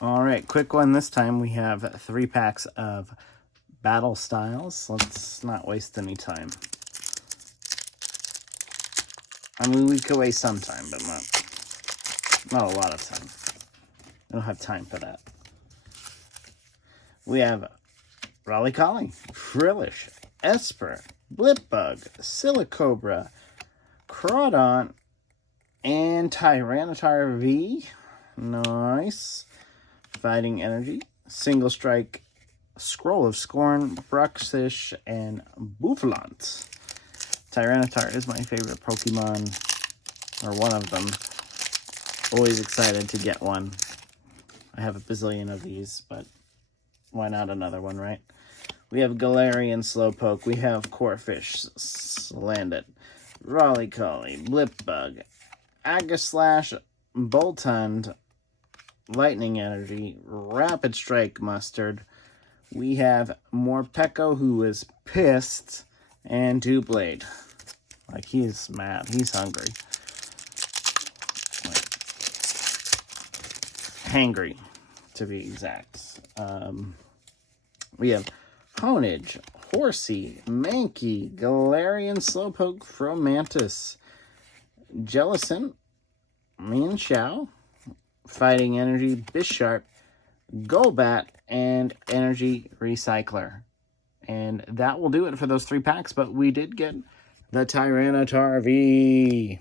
All right, quick one this time. We have 3 packs of Battle Styles. Let's not waste any time. I mean, we could waste some time, but not a lot of time. I don't have time for that. We have Raleigh-Collie, Frillish, Esper, Blipbug, Silicobra, Crawdon, and Tyranitar V. Nice. Fighting Energy, Single Strike, Scroll of Scorn, Bruxish, and Bouffalant. Tyranitar is my favorite Pokemon, or one of them. Always excited to get one. I have a bazillion of these, but why not another one, right? We have Galarian Slowpoke, we have Corphish, Slandit, Raleigh-Collie, Blipbug, Aegislash, Boltund, Lightning Energy, Rapid Strike Mustard. We have Morpeko, who is pissed, and Doublade. Like, he's mad. He's hungry. Like, hangry, to be exact. We have Honedge, Horsey, Mankey, Galarian Slowpoke, Fromantis, Jellicent, Mienshao, Fighting Energy, Bisharp, Golbat, and Energy Recycler. And that will do it for those 3 packs, but we did get the Tyranitar V.